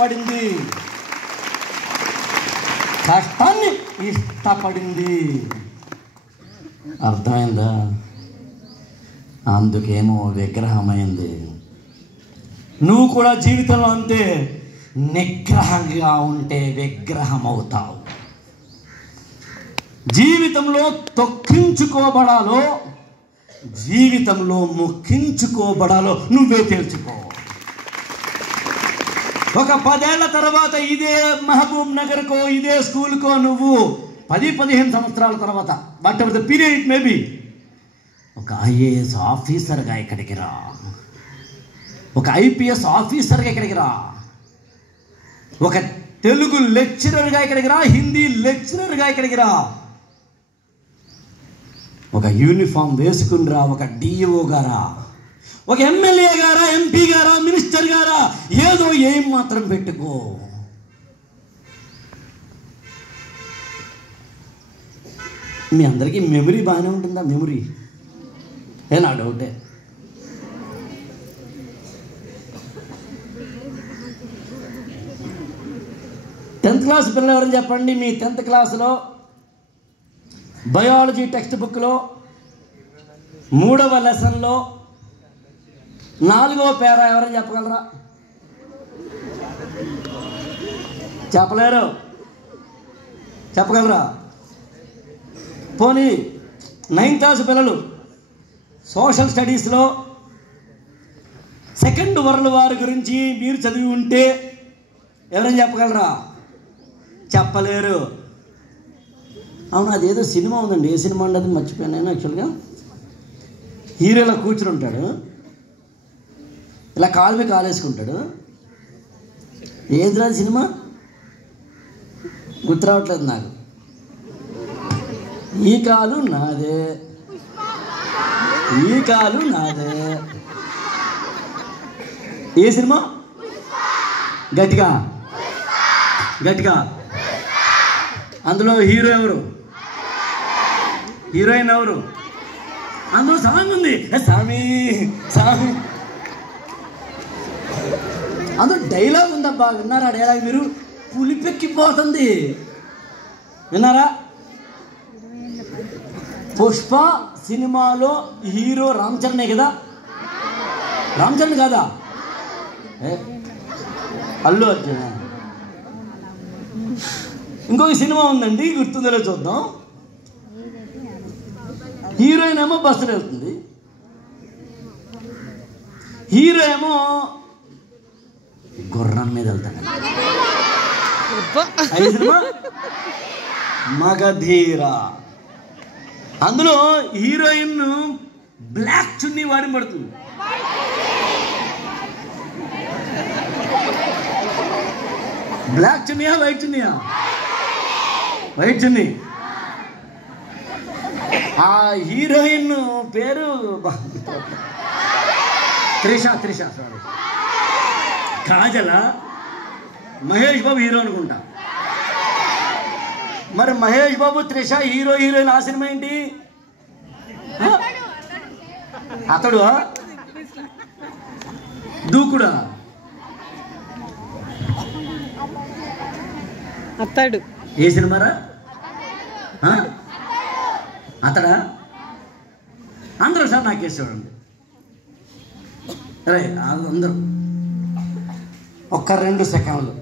పడింది, కష్టాన్ని ఇష్టపడింది. అర్థమైందా? అందుకేమో విగ్రహమైంది. నువ్వు కూడా జీవితంలో అంతే, నిగ్రహంగా ఉంటే విగ్రహం అవుతావు. జీవితంలో తొక్కించుకోబడాలో, జీవితంలో ముక్కించుకోబడాలో నువ్వే తెలుసుకో. ఒక 10 ఏళ్ల తర్వాత ఇదే మహబూబ్ నగర్కో, ఇదే స్కూల్కో నువ్వు 10-15 సంవత్సరాల తర్వాత, what ever the period it may be, ఒక ఐఏఎస్ ఆఫీసర్గా ఇక్కడికి రా, ఒక ఐపీఎస్ ఆఫీసర్గా ఇక్కడికి రా, ఒక తెలుగు లెక్చరర్గా ఇక్కడికి రా, హిందీ లెక్చరర్గా ఇక్కడికి రా, ఒక యూనిఫామ్ వేసుకుని రా, ఒక డిఓ గారా, ఒక ఎమ్మెల్యే గారా, ఎంపీ గారా, మినిస్టర్ గారా, ఏదో ఏం మాత్రం పెట్టుకో. మీ అందరికీ మెమరీ బాగానే ఉంటుందా? మెమరీ నా డౌటే. టెన్త్ క్లాస్ పిల్లలు ఎవరని చెప్పండి. మీ 10th క్లాసులో బయాలజీ టెక్స్ట్ బుక్లో 3వ లెసన్లో 4వ పేరా ఎవరని చెప్పగలరా? చెప్పలేరు. చెప్పగలరా? పోనీ 9th క్లాస్ పిల్లలు సోషల్ స్టడీస్లో 2nd వరల్డ్ వార్ గురించి మీరు చదివి ఉంటే ఎవరని చెప్పగలరా? చెప్పలేరు. అవును, అదేదో సినిమా ఉందండి. ఏ సినిమా ఉండదు, మర్చిపోయాను నేను. యాక్చువల్గా హీరో ఇలా కూర్చుని ఉంటాడు, ఇలా కాలు మీద కాలేసుకుంటాడు. ఏది రాదు సినిమా, గుర్తు రావట్లేదు నాకు. ఈ కాలు నాదే, ఈ కాలు నాదే. ఏ సినిమా? గట్టిగా గట్టిగా. అందులో హీరో ఎవరు, హీరోయిన్ ఎవరు? అందులో సాంగ్ ఉంది, సామి సామి. అందులో డైలాగ్ ఉందబ్బా, విన్నారా డైలాగ్ మీరు? పులిపెక్కిపోతుంది, విన్నారా? పుష్ప సినిమాలో హీరో రామ్ చరణే కదా? రామ్ చరణ్ కాదా? అల్లు అర్జున్. ఇంకొక సినిమా ఉందండి, గుర్తుందో చూద్దాం. హీరోయిన్ ఏమో బస్సులో వెళ్తుంది, హీరో ఏమో గుర్రం మీద వెళ్తాడు. అది సినిమా మగధీర. అందులో హీరోయిన్ బ్లాక్ చున్నీ వాడి పడుతుంది. బ్లాక్ చున్నీయా, వైట్ చున్నీయా? వైట్ చున్నీ. ఆ హీరోయిన్ పేరు త్రిష. సారీ, కాజల. మహేష్ బాబు హీరో అనుకుంటా. మరి మహేష్ బాబు, త్రిష హీరో, హీరోయిన్. ఆ సినిమా ఏంటి? అతడు దూకుడా? అతడు ఏ సినిమారా? అతడా? అందరూ సార్ నాకేసి చూడండి. అరే అందరూ ఒక్క 2 సెకండ్లు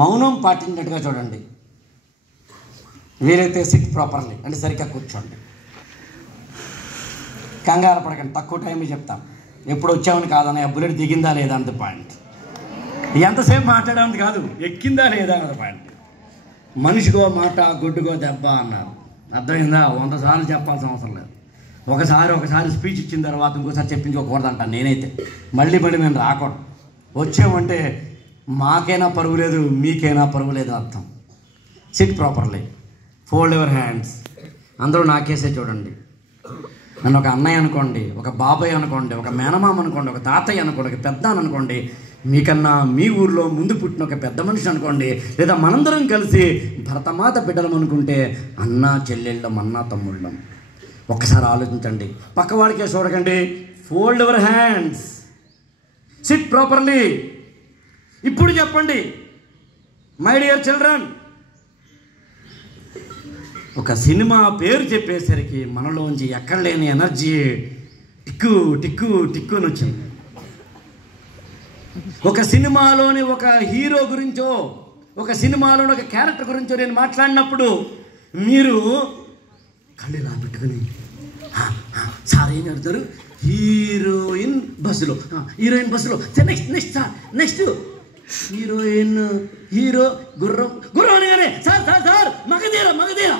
మౌనం పాటించినట్టుగా చూడండి. వీలైతే సిట్ ప్రాపర్లీ, అంటే సరిగ్గా కూర్చోండి. కంగారు పడకండి, తక్కువ టైం చెప్తాం. ఎప్పుడు వచ్చామని కాదన్న, బుల్లెట్ దిగిందా లేదా అన్నది పాయింట్. ఎంతసేపు మాట్లాడేది కాదు, ఎక్కిందా లేదా అన్నది పాయింట్. మనిషికో మాట, గుడ్డుకో దెబ్బ అన్నారు. అర్థమైందా? 100 సార్లు చెప్పాల్సిన అవసరం లేదు. ఒకసారి స్పీచ్ ఇచ్చిన తర్వాత ఇంకోసారి చెప్పించుకోకూడదు అంటాను నేనైతే. మళ్ళీ మేము రాకూడదు. వచ్చామంటే మాకైనా పరువు లేదు, మీకైనా పరువు లేదు అర్థం. SIT properly, fold your hands. అందరూ నాకేసే చూడండి. నన్ను ఒక అన్నయ్య అనుకోండి, ఒక బాబాయ్ అనుకోండి, ఒక మేనమామ అనుకోండి, ఒక తాతయ్య అనుకోండి, ఒక పెద్ద అనుకోండి, మీకన్నా మీ ఊర్లో ముందు పుట్టిన ఒక పెద్ద మనిషి అనుకోండి, లేదా మనందరం కలిసి భరతమాత బిడ్డలం అనుకుంటే అన్నా చెల్లెళ్ళం, అన్నా తమ్ముళ్ళం. ఒక్కసారి ఆలోచించండి, పక్కవాడికే చూడకండి. Fold your hands, SIT properly. ఇప్పుడు చెప్పండి మై డియర్ చిల్డ్రన్, ఒక సినిమా పేరు చెప్పేసరికి మనలోంచి ఎక్కడ లేని ఎనర్జీ టిక్కు టిక్కు టిక్కు అని వచ్చింది. ఒక సినిమాలోని ఒక హీరో గురించో, ఒక సినిమాలోని ఒక క్యారెక్టర్ గురించో నేను మాట్లాడినప్పుడు మీరు కళ్ళు ఇలా పెట్టుకుని సార్ ఏం అడుగుతారు, హీరోయిన్ బస్సులో, హీరోయిన్ బస్సులో, next next sir next heroine, hero గుర్రం గుర్రం అనగానే sir sir sir Magadheera Magadheera.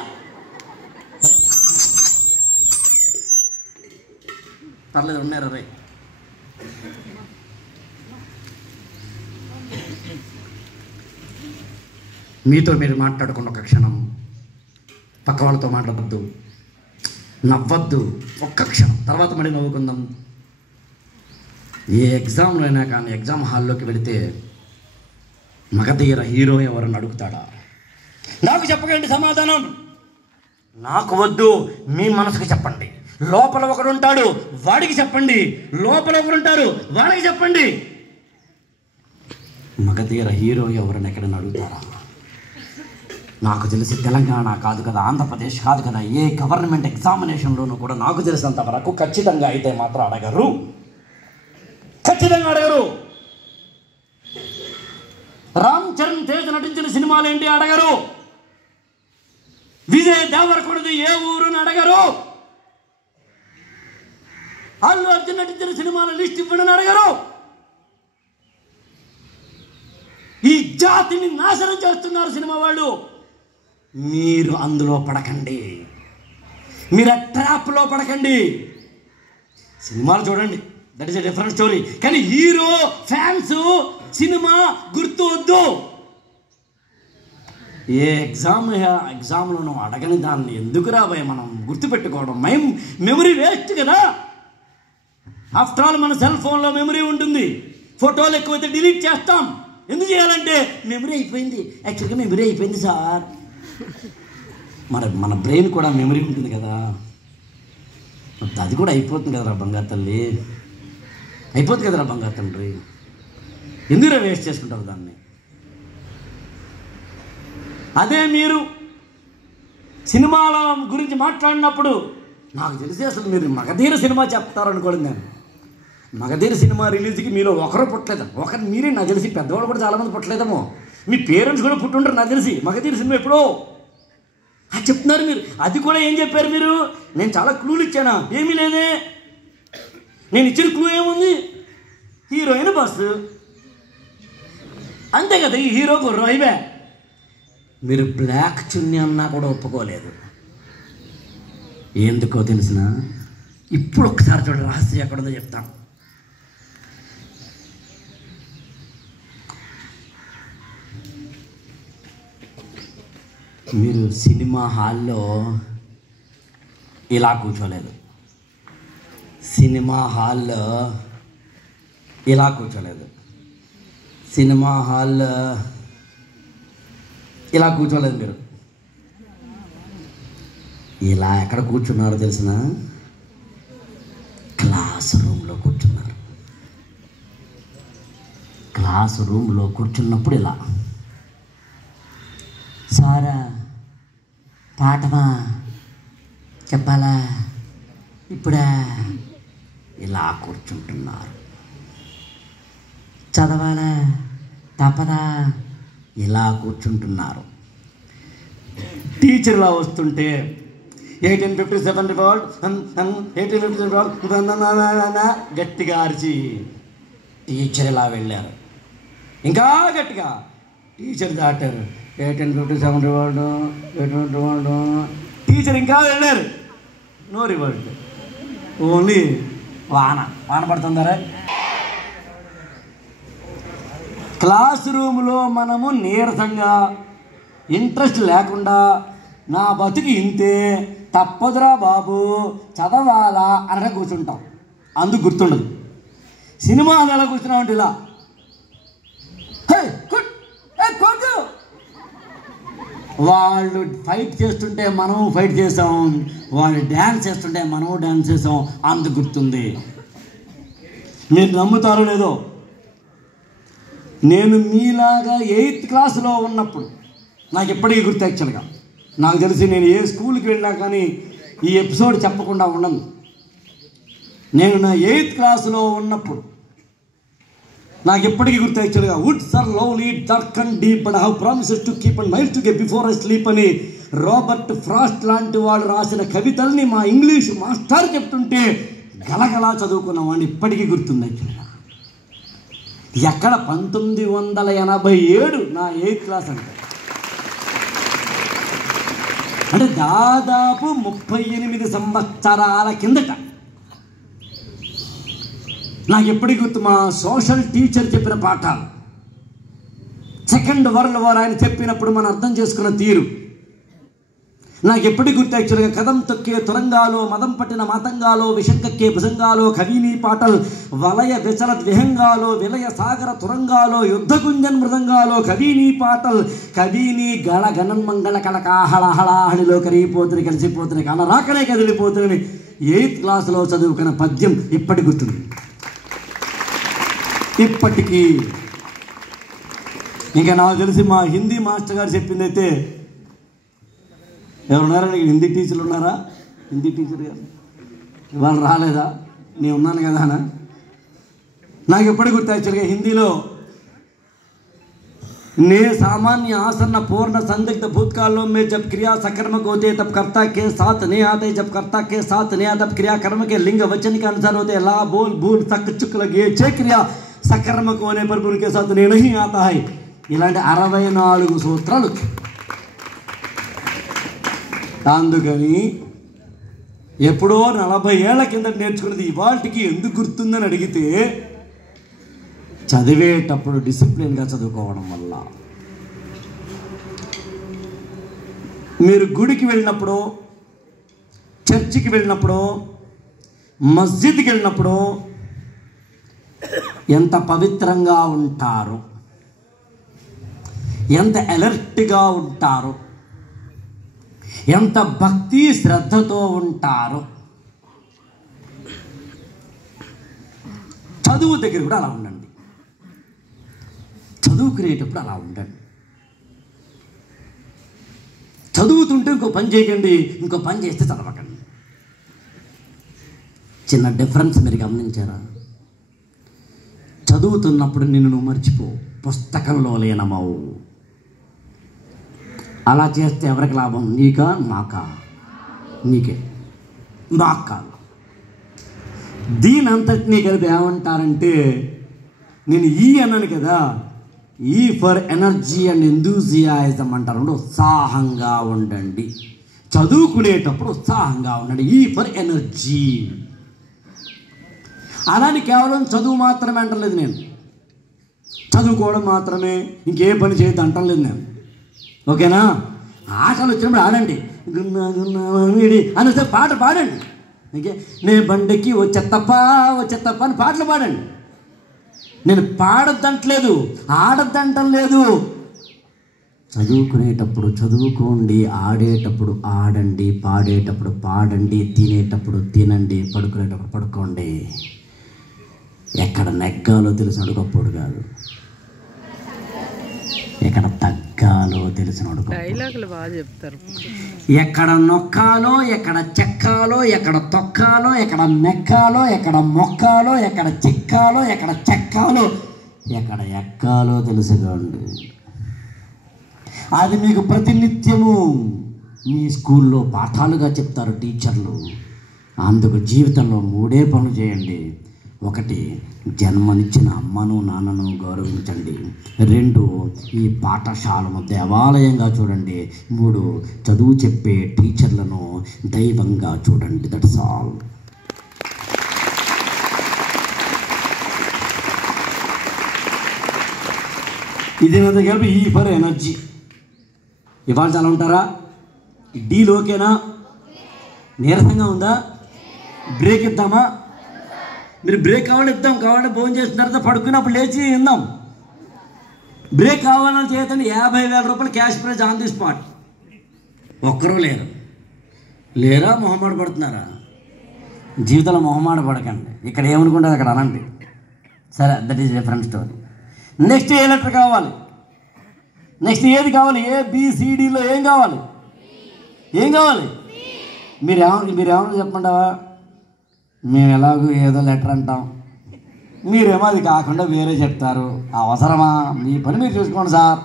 పర్లేదు ఉన్నారు రే. మీతో మీరు మాట్లాడుకున్న ఒక క్షణం పక్క వాళ్ళతో మాట్లాడద్దు, నవ్వద్దు ఒక్క క్షణం, తర్వాత మళ్ళీ నవ్వుకుందాం. ఏ ఎగ్జామ్లో అయినా కానీ ఎగ్జామ్ హాల్లోకి వెళితే మగధీర హీరో ఎవరని అడుగుతాడా? నాకు చెప్పకండి సమాధానం, నాకు వద్దు, మీ మనసుకు చెప్పండి. లోపల ఒకడు ఉంటాడు వాడికి చెప్పండి, లోపల ఒకరు ఉంటారు వాడికి చెప్పండి. మగధీర హీరో ఎవరని ఎక్కడని అడుగుతారా? నాకు తెలిసి తెలంగాణ కాదు కదా, ఆంధ్రప్రదేశ్ కాదు కదా, ఏ గవర్నమెంట్ ఎగ్జామినేషన్లోనూ కూడా నాకు తెలిసినంత వరకు ఖచ్చితంగా అయితే మాత్రం అడగరు, ఖచ్చితంగా అడగరు. రామ్ చరణ్ తేజ్ నటించిన సినిమాలు ఏంటి అడగరు. విజయ్ దేవరకొండది ఏ ఊరుని అడగరు. అల్లు అర్జున్ నటించిన సినిమాల లిస్ట్ ఇవ్వడని అడగరు. ఈ జాతిని నాశనం చేస్తున్నారు సినిమా వాళ్ళు. మీరు అందులో పడకండి, మీరు ఆ ట్రాప్లో పడకండి. సినిమాలు చూడండి, that is a different story. కానీ హీరో ఫ్యాన్స్ సినిమా గుర్తు వద్దు. ఏ ఎగ్జామ్లోనూ అడగని దాన్ని ఎందుకు రాబోయే మనం గుర్తుపెట్టుకోవడం? మెమరీ వేస్ట్ కదా. ఆఫ్టర్ ఆల్ మన సెల్ ఫోన్లో మెమరీ ఉంటుంది, ఫోటోలు ఎక్కువైతే డిలీట్ చేస్తాం. ఎందుకు చేయాలంటే మెమరీ అయిపోయింది, యాక్చువల్గా మెమరీ అయిపోయింది సార్. మన బ్రెయిన్ కూడా మెమరీ ఉంటుంది కదా, అది కూడా అయిపోతుంది కదరా బంగారు తల్లి, అయిపోతుంది కదరా బంగారు తండ్రి. ఎందుకు వేస్ట్ చేసుకుంటారు దాన్ని? అదే మీరు సినిమాల గురించి మాట్లాడినప్పుడు నాకు తెలిసి అసలు మీరు మగధీర సినిమా చెప్తారనుకోండి. నేను మగధీర సినిమా రిలీజ్కి మీలో ఒకరు పుట్టలేదు, ఒకరు మీరే నాకు తెలిసి, పెద్దవాళ్ళు కూడా చాలామంది పుట్టలేదేమో, మీ పేరెంట్స్ కూడా పుట్టుంటారు నాకు తెలిసి. మగధీర సినిమా ఎప్పుడో అది చెప్తున్నారు మీరు. అది కూడా ఏం చెప్పారు మీరు? నేను చాలా క్లూలు ఇచ్చానా? ఏమీ లేదే. నేను ఇచ్చిన క్లూ ఏముంది? హీరోయిన్ బస్సు, అంతే కదా. ఈ హీరో గుర్రం అయివే. మీరు బ్లాక్ చున్నీ అన్నా కూడా ఒప్పుకోలేదు. ఎందుకో తెలిసిన? ఇప్పుడు ఒక్కసారి చూడండి, రహస్యం ఎక్కడుందో చెప్తాను. మీరు సినిమా హాల్లో ఇలా కూర్చోలేదు, సినిమా హాల్లో ఇలా కూర్చోలేదు, సినిమా హాల్లో ఇలా కూర్చోలేదు. మీరు ఇలా ఎక్కడ కూర్చున్నారో తెలిసిన? క్లాస్ రూమ్లో కూర్చున్నారు. క్లాస్ రూమ్లో కూర్చున్నప్పుడు ఇలా, సారా పాఠమా చెప్పాలా ఇప్పుడా, ఇలా కూర్చుంటున్నారు. చదవాలా తప్పదా, ఇలా కూర్చుంటున్నారు. టీచర్లా వస్తుంటే 1857 రివాల్డ్ 1857 గట్టిగా అరిచి టీచర్ ఇలా వెళ్ళారు. ఇంకా గట్టిగా టీచర్ దాటారు. 1857 రివాల్డ్ 18 రివాల్డ్. టీచర్ ఇంకా వెళ్ళారు. నో రివాల్డ్, ఓన్లీ వాన పడుతుందరా. క్లాస్ రూమ్లో మనము నీరసంగా, ఇంట్రెస్ట్ లేకుండా, నా బతుకి ఇంతే తప్పదురా బాబు చదవాలా అనగా కూర్చుంటాం. అందుకు గుర్తుండదు. సినిమా ఎలా కూర్చున్నామంటే ఇలా, వాళ్ళు ఫైట్ చేస్తుంటే మనము ఫైట్ చేసాం, వాళ్ళు డ్యాన్స్ చేస్తుంటే మనము డ్యాన్స్ చేసాం. అందుకు గుర్తుంది. మీరు నమ్ముతారో లేదో, నేను మీలాగా 8th క్లాసులో ఉన్నప్పుడు, నాకు ఎప్పటికీ గుర్తు యాక్చువల్గా, నాకు తెలిసి నేను ఏ స్కూల్కి వెళ్ళినా కానీ ఈ ఎపిసోడ్ చెప్పకుండా ఉండను. నేను నా 8th క్లాసులో ఉన్నప్పుడు నాకు ఎప్పటికీ గుర్తు యాక్చువల్గా, woods are lovely dark and deep and how promises to keep and miles to get before I sleep అని రాబర్ట్ ఫ్రాస్ట్ లాంటి వాడు రాసిన కవితల్ని మా ఇంగ్లీష్ మాస్టర్ చెప్తుంటే గలగలా చదువుకున్న వాడిని ఇప్పటికీ గుర్తుంది యాక్చువల్గా. ఎక్కడ 1987 నా 8th క్లాస్ అంటే దాదాపు 38 సంవత్సరాల కిందట. నాకు ఎప్పటికీ గుర్తు మా సోషల్ టీచర్ చెప్పిన పాఠాలు. సెకండ్ వరల్డ్ వార్ ఆయన చెప్పినప్పుడు మనం అర్థం చేసుకున్న తీరు నాకు ఎప్పటికీ గుర్తు యాక్చువల్గా. కదం తొక్కే తురంగాలో, మదం పట్టిన మాతంగాలో, విషంకక్కే భుజంగాలో, కవీని పాటల్ వలయ విచరత్ విహంగాలో, విలయ సాగర తురంగాలో, యుద్ధ కుంజన్ మృదంగాలో, కవీని పాటల్ కవీని గళ గణన్మంగళ కళకాహళహళాహళిలో కరిగిపోతుని కలిసిపోతుని కనరాకనే కదిలిపోతుని 8th క్లాసులో చదువుకున్న పద్యం ఇప్పటికి గుర్తుంది. ఇప్పటికీ ఇంకా నాకు తెలిసి మా హిందీ మాస్టర్ గారు చెప్పింది అయితే, ఎవరున్నారా హిందీ టీచర్లు ఉన్నారా? హిందీ టీచర్ గారు వాళ్ళు రాలేదా? నేను ఉన్నాను కదా అన్న. నాకు ఎప్పటికి గుర్తు యాక్చువల్గా హిందీలో, ने सामान्य आसन पूर्ण संदिग्ध भूतकालों में जब क्रिया सकर्मक होते तब कर्ता के साथ नहीं आते, जब कर्ता के साथ नहीं आता तब क्रिया कर्म के लिंग वचन के अनुसार होते, ला बोल भूल तक चुक लगे छे क्रिया सकर्मक होने पर उनके साथ नहीं आता है. ఇలాంటి 64 సూత్రాలు. అందుకని ఎప్పుడో 40 ఏళ్ల కింద నేర్చుకున్నది ఇవాళకి ఎందుకు గుర్తుందని అడిగితే, చదివేటప్పుడు డిసిప్లిన్గా చదువుకోవడం వల్ల. మీరు గుడికి వెళ్ళినప్పుడు, చర్చికి వెళ్ళినప్పుడు, మస్జిద్కి వెళ్ళినప్పుడు ఎంత పవిత్రంగా ఉంటారు, ఎంత అలర్ట్గా ఉంటారు, ఎంత భక్తి శ్రద్ధతో ఉంటారు. చదువు దగ్గర కూడా అలా ఉండండి, చదువుకునేటప్పుడు అలా ఉండండి. చదువుతుంటే ఇంకో పని చేయకండి, ఇంకో పని చేస్తే చదవకండి. చిన్న డిఫరెన్స్ మీరు గమనించారా? చదువుతున్నప్పుడు నిన్ను నువ్వు మర్చిపో, పుస్తకంలో లీనమవు. అలా చేస్తే ఎవరికి లాభం? నీకా మాకా? నీకే, మాకు కాదు. దీని అంతటినీ కలిపి ఏమంటారంటే, నేను ఈ అన్నాను కదా, ఈ ఫర్ ఎనర్జీ అండ్ ఎంతూజియాజం అంటారు. ఉత్సాహంగా ఉండండి, చదువుకునేటప్పుడు ఉత్సాహంగా ఉండండి. ఈ ఫర్ ఎనర్జీ. అలాని కేవలం చదువు మాత్రమే అంటలేదు నేను, చదువుకోవడం మాత్రమే, ఇంకే పని చేయొద్దు అంటలేదు నేను. ఓకేనా? ఆటలు వచ్చినప్పుడు ఆడండి, గున్నా గున్నా వీడి అనేసి పాట పాడండి. ఓకే, నే బండికి వచ్చేత్తప్ప వచ్చేత్తప్ప అని పాటలు పాడండి. నేను పాడొద్దంటలేదు, ఆడొద్దంటం లేదు. చదువుకునేటప్పుడు చదువుకోండి, ఆడేటప్పుడు ఆడండి, పాడేటప్పుడు పాడండి, తినేటప్పుడు తినండి, పడుకునేటప్పుడు పడుకోండి. ఎక్కడ నెగ్గాలో తెలిసినోడు గొప్పోడు కాదు, ఎక్కడ తగ్గాలో తెలిసినోడు. డైలాగులు బాగా చెప్తారు. ఎక్కడ నొక్కాలో, ఎక్కడ చెక్కాలో, ఎక్కడ తొక్కాలో, ఎక్కడ మెక్కాలో, ఎక్కడ మొక్కాలో, ఎక్కడ చిక్కాలో, ఎక్కడ చెక్కాలో, ఎక్కడ ఎక్కాలో తెలుసుకోండి. అది మీకు ప్రతినిత్యము మీ స్కూల్లో పాఠాలుగా చెప్తారు టీచర్లు. అందుకు జీవితంలో 3 పనులు చేయండి. 1, జన్మనిచ్చిన అమ్మను నాన్నను గౌరవించండి. 2, ఈ పాఠశాలను దేవాలయంగా చూడండి. 3, చదువు చెప్పే టీచర్లను దైవంగా చూడండి. That's all. ఇది నా దగ్గర ఈ ఫర్ ఎనర్జీ. ఇవాళ చాలా ఉంటారా? డీల్ ఓకేనా? నీరసంగా ఉందా? బ్రేక్ ఇద్దామా? మీరు బ్రేక్ కావాలి ఇద్దాం, కావాలంటే భోజనం చేసిన తర్వాత పడుకున్నప్పుడు లేచి ఇందాం. బ్రేక్ కావాలని చేతండి. 50,000 రూపాయలు cash prize on the spot. ఒక్కరూ లేరా? మొహమాట పడుతున్నారా? జీవితంలో మొహమాట పడకండి. ఇక్కడ ఏమనుకుంటారు అక్కడ అనండి. సరే, that is different story. Next A letter కావాలి, నెక్స్ట్ ఏది కావాలి, ABCDలో ఏం కావాలి, ఏం కావాలి? మీరేమన్నా చెప్పమంటావా? మేము ఎలాగో ఏదో లెటర్ అంటాం, మీరేమో అది కాకుండా వేరే చెప్తారు. అవసరమా? మీ పని మీరు చూసుకోండి సార్.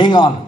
ఏం కావాలి?